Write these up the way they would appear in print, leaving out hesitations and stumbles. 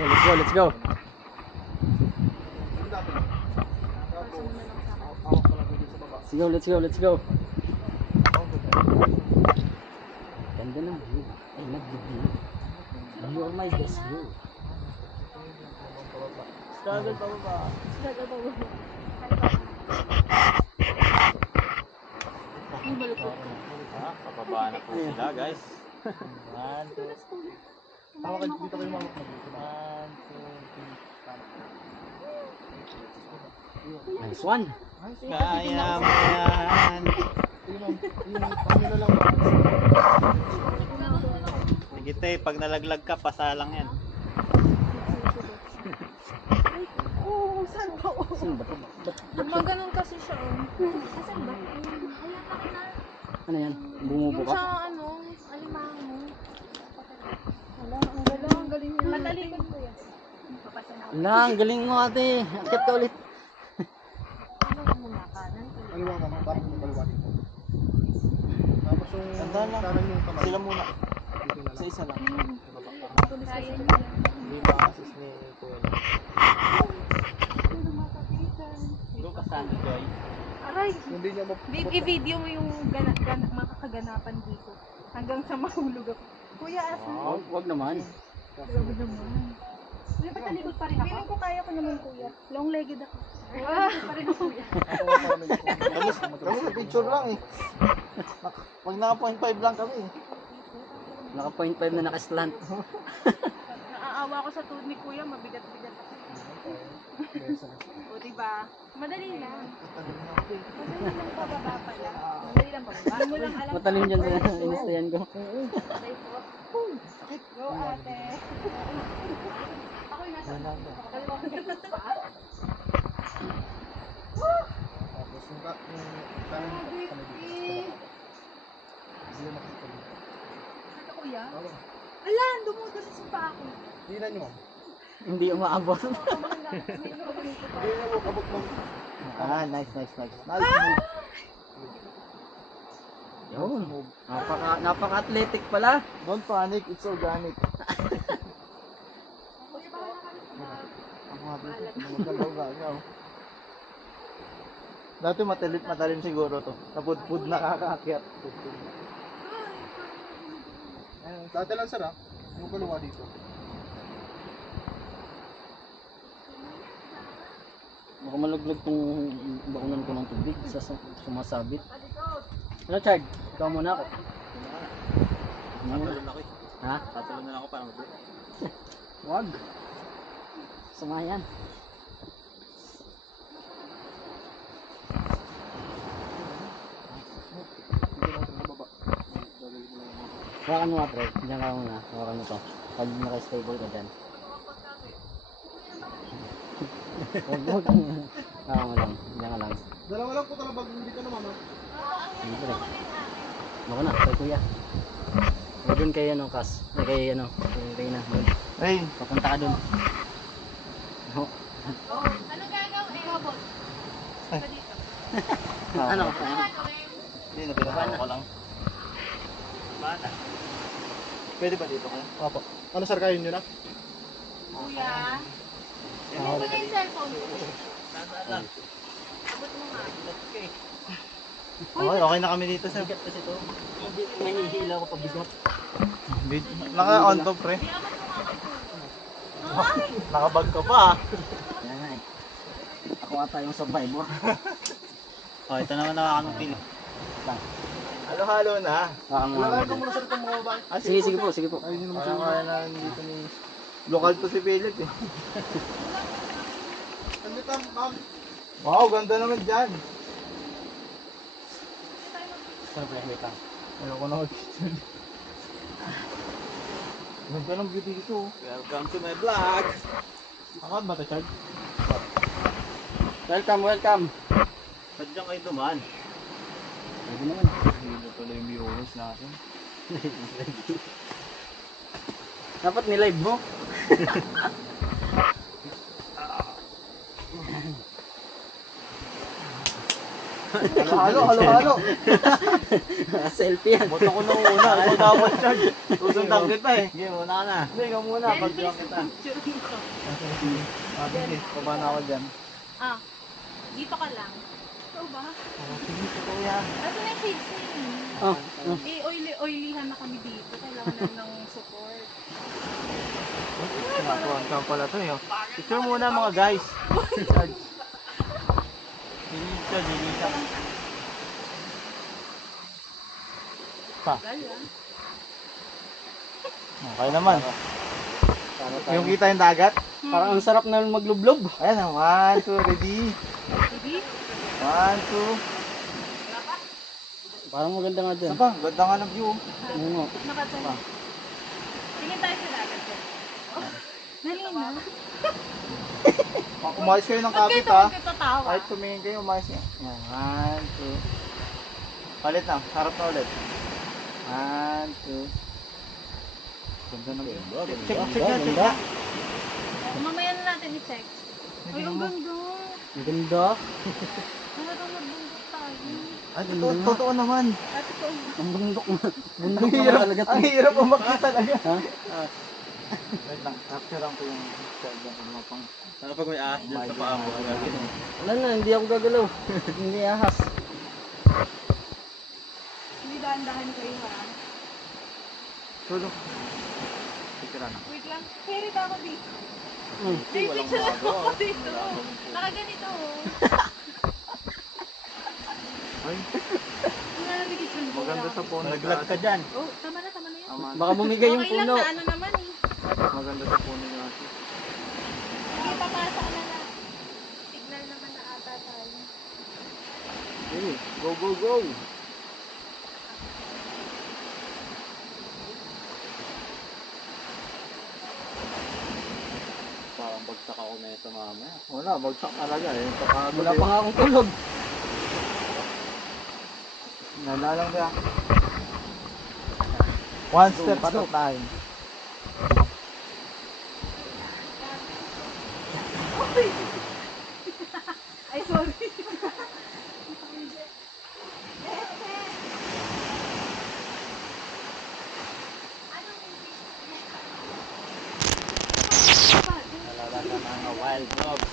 Let's go, let's go. Let's go, let's go, let's go. Ganda ng view. Ay, nag-view. You're my best view. Struggle pa ba? Struggle pa ba? Kapababa na po sila guys. 1, 2. Tawa kayo dito kayo mamok na dito. 1, 2, 3. Nice one. Kaya mo yan. Yung pamilo lang ba? Sige te, pag nalaglag ka, pasalang yan. Oo, saan ba? Saan ba ito? Gumaganon kasi siya. Saan ba? Ano yan? Bumubo Yung ka? sa ano, alimango. Wala, ang galing. Ang galing niya. Matalikod ko yan. Ala, ang galing mo ate. Akit ka ulit. Ano ang muna kanan? Kaliwa ka man, parang kaliwa dito. Tapos yung Tandaan lang. kanan yung kamay. Sila muna. Dito na lang. Isa lang. Kaya niya. Hindi ma-assist ni Kuya. Doon ka stand, Joy. Aray! Hindi niya I-video mo yung makakaganapan dito. Hanggang sa mahulog ako. Kuya, asa? Wag naman. Grabe naman. Kuya, patalikod pa rin ako? Feeling ko kaya ko naman, kuya. Long-legged ako. Pa rin ako, kuya. Kami sa picture lang eh. Pag naka 0.5 lang kami eh. Naka 0.5 na naka-slant. Naaawa ko sa tuhod ni kuya, mabigat-bigat ako. O, diba? Madali lang. Madali lang pababa pala. Madali lang pababa. Hindi mo lang alam. Matalim dyan sa inistayan ko. Go, ate. Ako yung nasa dalawang minutes pa. Tapos yung kanan kamay dito. Hindi na makita dito. Ito, kuya? Oo. Ala, dumudulas yung pa ako. Tingnan nyo. Hindi umaabot. Hindi na mo kabok ng... Ah, nice. Yun. Napaka-athletic pala. Don't panic, it's organic. Kuya, bahala ka rin. Ako nga dito, magkalaw ka. Dati matalim siguro to. Napudpud nakakaakyat. Dati lang sir ha. Yung kaliwa dito. Baka malaglag tong bakunan ko ng tubig sa sumasabit. Ano, Chard? Ikaw muna ako. Tatalon ako eh. Ha? Tatalon na lang ako para mag-break. Wag. Samayan. Hindi na sa baba. Dadali mo lang yung... Hawakan mo nga, pre. Diyan ka muna. Hawakan mo to. Pag naka-stable ka dyan. Wag. Hawakan mo lang. Diyan ka lang. Dalawa lang po talaga hindi ka naman ha. Hindi pre. Ako na, kay kuya. O dun kay ano, Kas. Kay ano, kay na. Hey, Papunta ka dun. Oh. Ano gagawin? Robot. Sa dito. Ano? hindi na pinapano ko lang. Bata. Pwede ba dito kayo? Opo. Ano sir, kayo nyo na? Kuya. Ano ba yung cellphone ko? Lang. Abot mo nga. Okay na kami dito sir. Bigat kasi to. Hindi, may hihila ko pabigat. Naka-on to pre. Nakabag ka pa ah. Yan nga eh. Ako ata yung survivor. Oh, ito naman nakakapili. Halo-halo na. Lalagay ko muna sir itong mga babae. Sige po, sige po. Ayun yung naman Parang sir. kaya na dito ni... Local to si Philip eh. Nandito ma'am. Wow, ganda naman dyan. Siyempre, wait lang. Ayoko na mag-picture. Ganda ng beauty dito. Welcome to my vlog. Akad ba ito, Chad? Welcome. Sadyang kayo dumaan. Pwede naman. Dito pala yung viewers natin. Dapat nilive mo. Halo. Selfie yan. Buto ko nung una. Ikaw dapat, Chad. Susundan kita eh. Sige, muna ka na. Hindi, ikaw muna. Pag-iwan kita. Picture ko. Sige, baba na ako dyan. Ah, dito ka lang. Ikaw ba? Sige, totoo yan. Ito na yung shades eh. Oh, Eh, oily-han na kami dito. Kailangan na ng support. Pinatuan ka pala to eh. Picture muna mga guys. Chad. Dinig siya. Tagal ah. Okay naman. Yung kita yung dagat. parang ang sarap na maglublob. Ayan na, 1, 2, ready. Sige. 1, 2. Parang maganda nga dyan. Saan ba? Ganda nga ng view. Oo nga. Nakatala. Tingin tayo sa dagat eh. Oh, dali na. Umayos kayo ng Ba't kapit kayo ha. tatawa? Kahit tumingin kayo, umayos kayo. Yan, 1, 2. Palit na, harap na ulit. 1, 2. Ganda ng view. Check na. Mamaya na natin i-check. Ay, ang ganda. Ang ganda. Talagang nagbundok tayo. Ay, totoo naman. At ito, Ang bundok na. Ang Bundok na hirap, talaga to. ang hirap umakit talaga. Ha? Wait lang, capturean ko yung dyan kung mapang. Ano pag may ahas dyan sa paa mo? Wala na, hindi ako gagalaw. Hindi ahas. hindi dahan-dahan kayo ha. Tulog. Picturean ako. Wait lang. Carry ba ako dito? Hmm. May picture lang ako dito. Nakaganito oh. Ay, Wala na picture ko. maganda sa phone. Naglag ka dyan. Oh, tama na yan. Tama. Baka bumigay yung Okay lang puno. na ano naman eh. Maganda sa phone niya. Sige, papasa na na. Signal naman na ata tayo. Hey, go, go, go. Parang bagsak ako na ito mamaya. Wala, bagsak talaga eh. Pagkagod Wala pa nga akong tulog. Nalalang niya. One step at a time. Ay, sorry. Nalala ka mga wild dogs.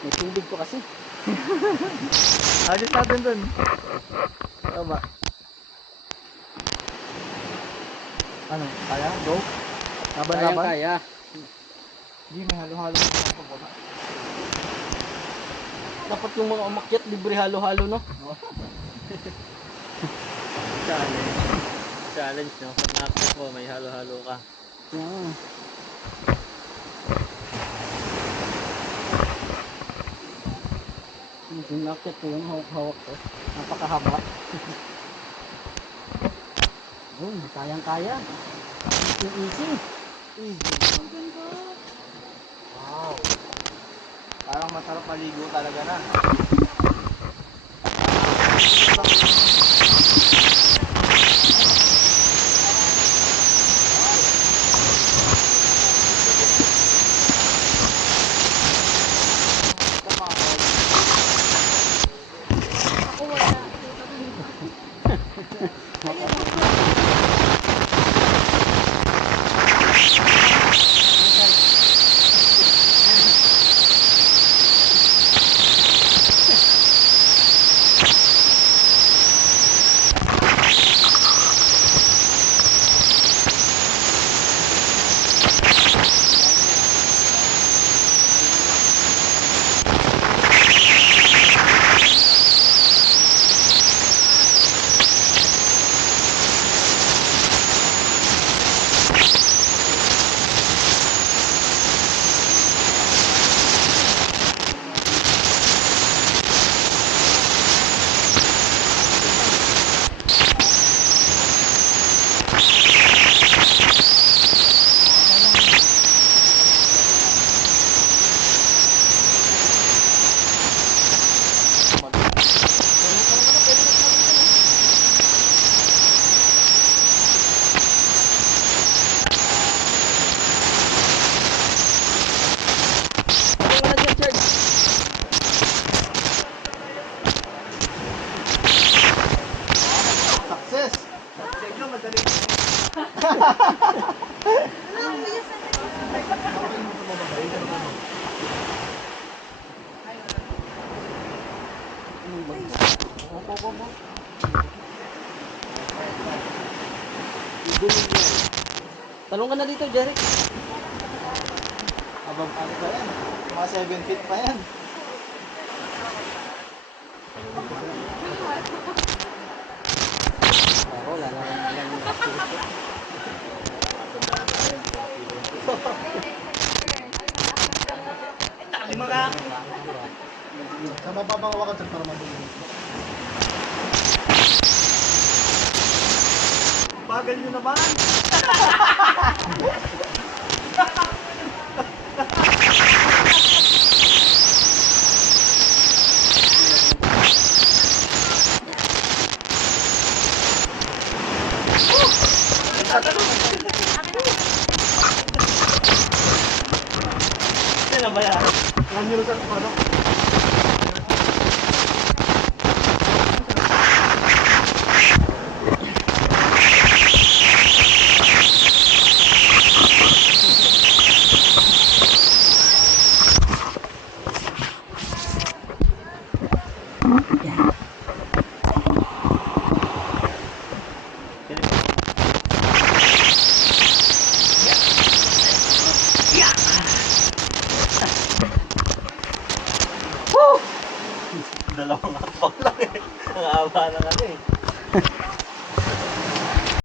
May tubig ko kasi. Alis natin dun. Tama. Ano? Kaya? Go? Laban, Kayang laban? kaya. Hindi, may halo-halo. Dapat yung mga umakyat, libre halo-halo, no? Challenge. Challenge no? Pag nakakit mo, may halo-halo ka. Yeah. Yung umakyat ko, yung hawak-hawak ko. Napakahaba. Boom, kayang kaya. Easy. Ang ganda. Wow. Parang masarap maligo talaga na. Ako wala. Talong ka na dito, Jeric. Abang ano pa yan? Mga 7 feet pa yan. Ako, lalaki lang yung activity. Sa mababang wakan sir para mabilis. Bagal nyo naman. Yan na ba yan? Alam niyo sir kung ano? Dalawang akpaw lang eh. Ang haba na ano eh.